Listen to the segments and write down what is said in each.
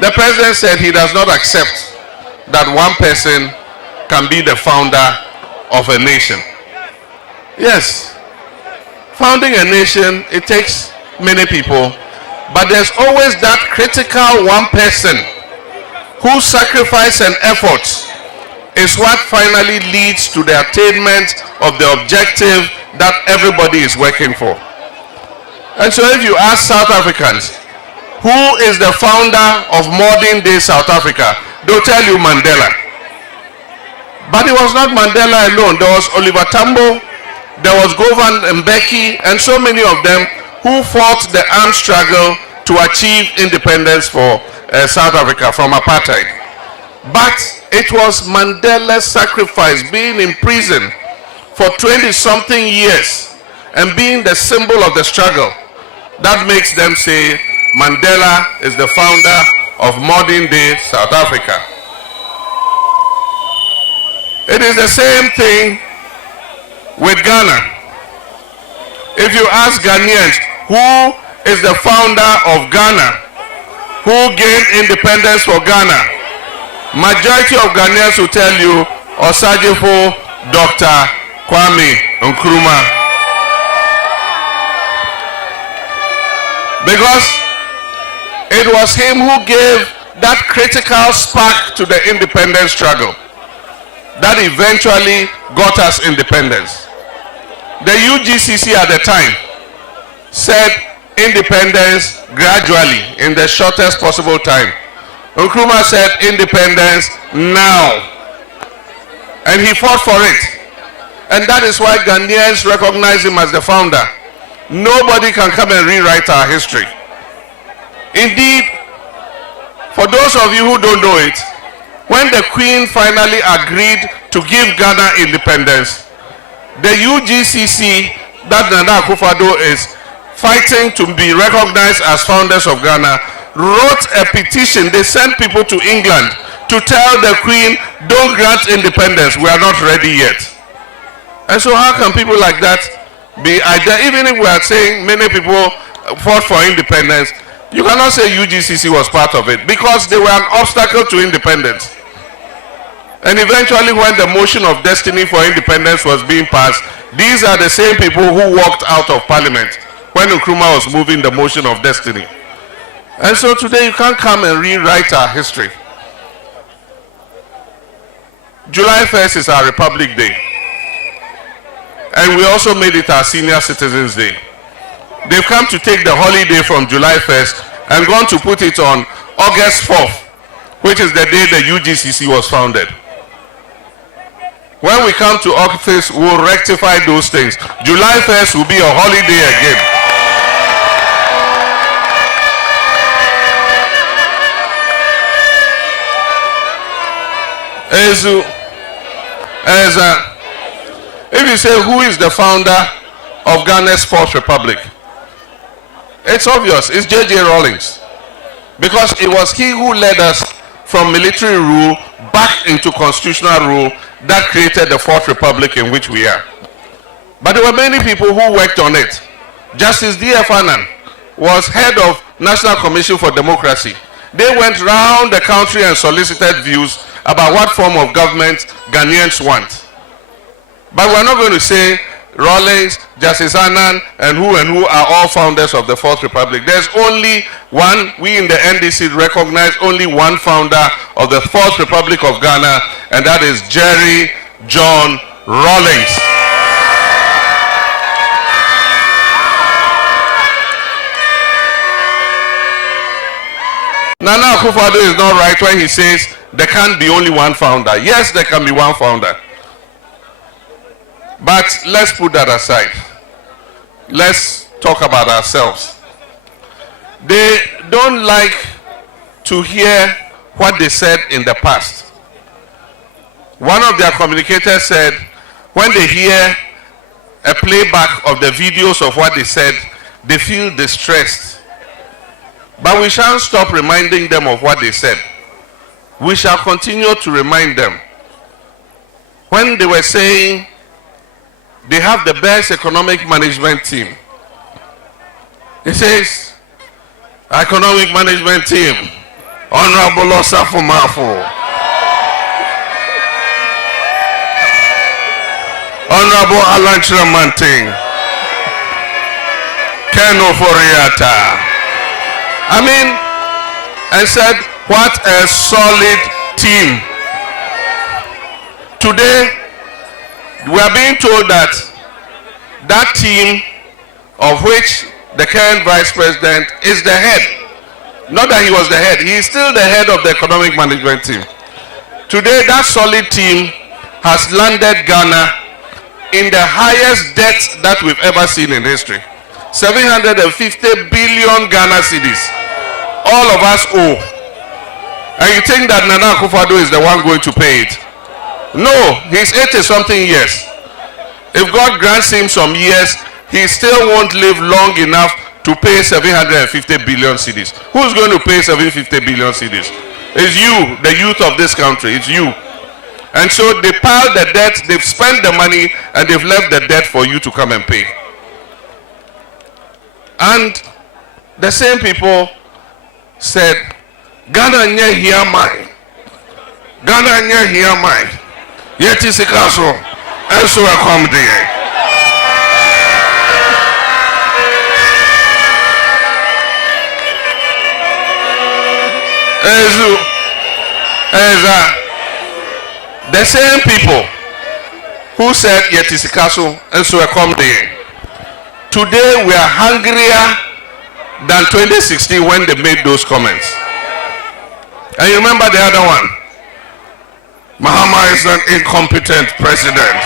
The president said he does not accept that one person can be the founder of a nation. Yes, founding a nation, it takes many people, but there's always that critical one person whose sacrifice and effort is what finally leads to the attainment of the objective that everybody is working for. And so if you ask South Africans, who is the founder of modern day South Africa, they'll tell you Mandela. But it was not Mandela alone. There was Oliver Tambo, there was Govan Mbeki, and so many of them who fought the armed struggle to achieve independence for South Africa from apartheid. But it was Mandela's sacrifice, being in prison for 20-something years and being the symbol of the struggle, that makes them say Mandela is the founder of modern day South Africa. It is the same thing with Ghana. If you ask Ghanaians, who is the founder of Ghana, who gained independence for Ghana, majority of Ghanaians will tell you Osajifo Dr. Kwame Nkrumahs. Because it was him who gave that critical spark to the independence struggle that eventually got us independence. The UGCC at the time said independence gradually in the shortest possible time. Nkrumah said independence now. And he fought for it. And that is why Ghanaians recognize him as the founder. Nobody can come and rewrite our history. Indeed, for those of you who don't know it, when the Queen finally agreed to give Ghana independence, the UGCC that Nana Addo is fighting to be recognized as founders of Ghana wrote a petition. They sent people to England to tell the Queen, don't grant independence, we are not ready yet. And so how can people like that be idea? Even if we are saying many people fought for independence, you cannot say UGCC was part of it because they were an obstacle to independence. And eventually when the motion of destiny for independence was being passed, these are the same people who walked out of parliament when Nkrumah was moving the motion of destiny. And so today you can't come and rewrite our history. July 1st is our Republic Day. And we also made it our Senior Citizens Day. They've come to take the holiday from July 1st and gone to put it on August 4th, which is the day the UGCC was founded. When we come to office, we'll rectify those things. July 1st will be a holiday again. If you say who is the founder of Ghana's Fourth Republic, it's obvious, it's J.J. Rawlings. Because it was he who led us from military rule back into constitutional rule that created the Fourth Republic in which we are. But there were many people who worked on it. Justice D.F. Annan was head of National Commission for Democracy. They went round the country and solicited views about what form of government Ghanaians want. But we're not going to say Rawlings, Justice Annan, and who are all founders of the Fourth Republic. There's only one, we in the NDC recognize only one founder of the Fourth Republic of Ghana, and that is Jerry John Rawlings. Nana Addo is not right when he says there can't be only one founder. Yes, there can be one founder. But let's put that aside. Let's talk about ourselves. They don't like to hear what they said in the past. One of their communicators said, when they hear a playback of the videos of what they said, they feel distressed. But we shan't stop reminding them of what they said. We shall continue to remind them. When they were saying they have the best economic management team, it says, economic management team, Honorable Osafo, Honorable Alan Chiramanting, Ken Oforiata. I mean, I said, what a solid team. Today, we are being told that that team, of which the current vice president is the head, not that he was the head, he is still the head of the economic management team. Today, that solid team has landed Ghana in the highest debt that we've ever seen in history. 750 billion Ghana cedis. All of us owe. And you think that Nana Addo is the one going to pay it? No, he's 80-something years. If God grants him some years, he still won't live long enough to pay 750 billion cedis. Who's going to pay 750 billion cedis? It's you, the youth of this country. It's you. And so they piled the debt, they've spent the money, and they've left the debt for you to come and pay. And the same people said, Ghana nye here mine. Ghana nye here mine. Yet is a castle, and so I come there. The same people who said yet is a castle and so I come there. Today we are hungrier than 2016 when they made those comments. And you remember the other one? Mahama is an incompetent president.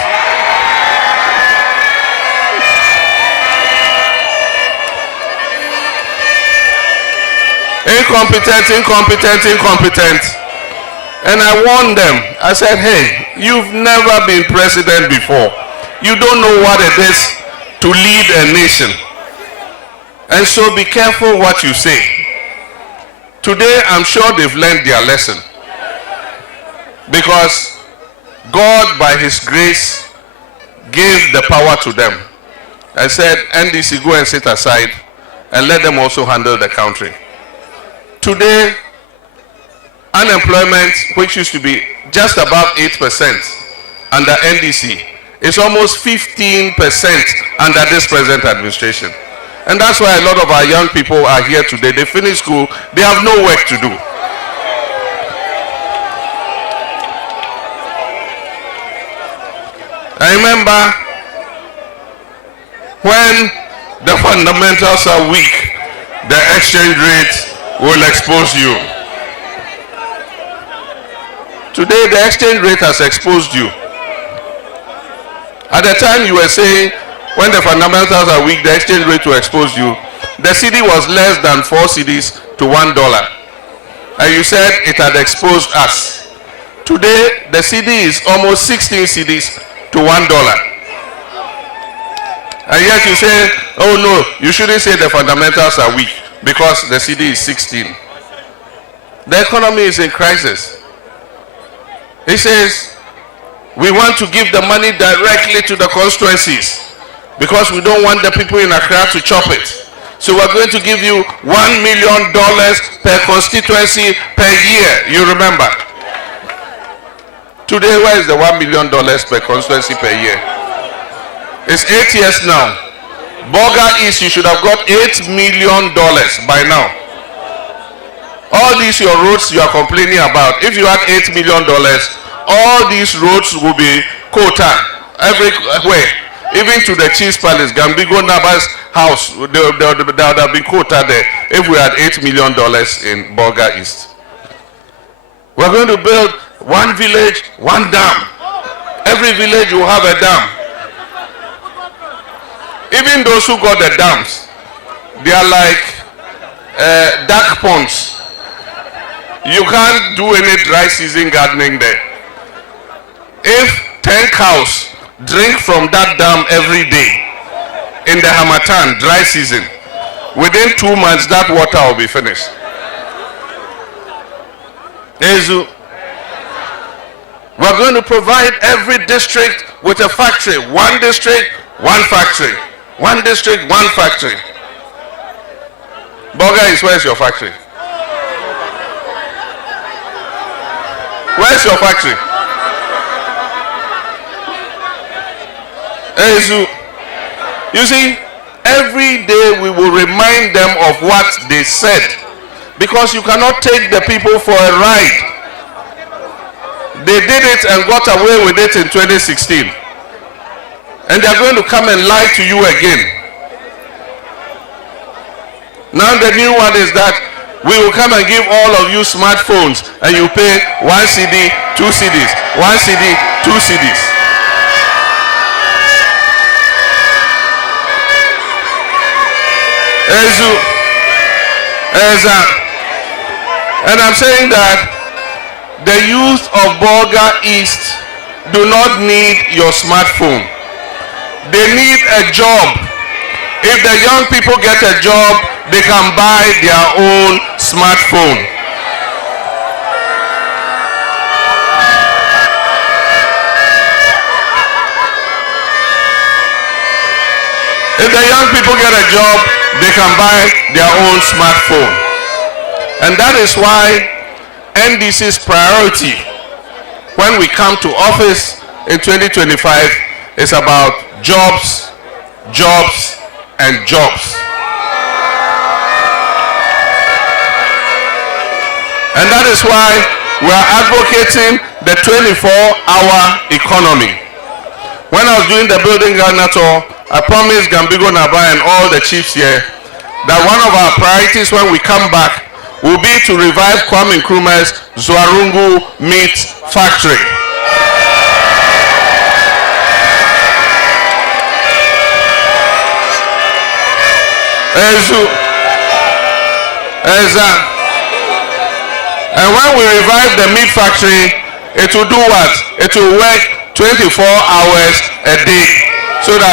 Incompetent. And I warned them. I said, hey, you've never been president before. You don't know what it is to lead a nation. And so be careful what you say. Today, I'm sure they've learned their lesson. Because God, by his grace, gave the power to them. I said, NDC, go and sit aside and let them also handle the country. Today, unemployment, which used to be just above 8% under NDC, is almost 15% under this present administration. And that's why a lot of our young people are here today. They finish school, they have no work to do. I remember when the fundamentals are weak, the exchange rate will expose you. Today, the exchange rate has exposed you. At the time you were saying, when the fundamentals are weak, the exchange rate will expose you. The cedi was less than 4 cedis to $1. And you said it had exposed us. Today, the cedi is almost 16 cedis to $1. And yet you say, oh no, you shouldn't say the fundamentals are weak because the cedi is 16. The economy is in crisis. He says, we want to give the money directly to the constituencies because we don't want the people in Accra to chop it. So we're going to give you $1 million per constituency per year. You remember? Today, where is the $1 million per constituency per year? It's 8 years now. Boga East, you should have got $8 million by now. All these your roads you are complaining about, if you had $8 million, all these roads will be quota everywhere. Even to the Chief's Palace, Gambigo Naba's house, there would have been quota there if we had $8 million in Boga East. We're going to build one village, one dam. Every village will have a dam. Even those who got the dams, they are like dark ponds. You can't do any dry season gardening there. If 10 cows drink from that dam every day in the Hamatan dry season, within 2 months that water will be finished. We're going to provide every district with a factory. One district, one factory. One district, one factory. Boga is, where's your factory? Where's your factory? You see, every day we will remind them of what they said, because you cannot take the people for a ride. They did it and got away with it in 2016, and they are going to come and lie to you again. Now the new one is that we will come and give all of you smartphones, and you pay 1 CD, 2 CDs, 1 CD, 2 CDs. And I'm saying that the youth of Bolga East do not need your smartphone. They need a job. If the young people get a job, they can buy their own smartphone. If the young people get a job, they can buy their own smartphone. And that is why NDC's priority when we come to office in 2025 is about jobs, jobs, and jobs. And that is why we are advocating the 24-hour economy. When I was doing the building Ghana tour, I promised Gambigo Naba and all the chiefs here that one of our priorities when we come back will be to revive Kwame Nkrumahs' Zwarungu meat factory. And when we revive the meat factory, it will do what? It will work 24 hours a day, so that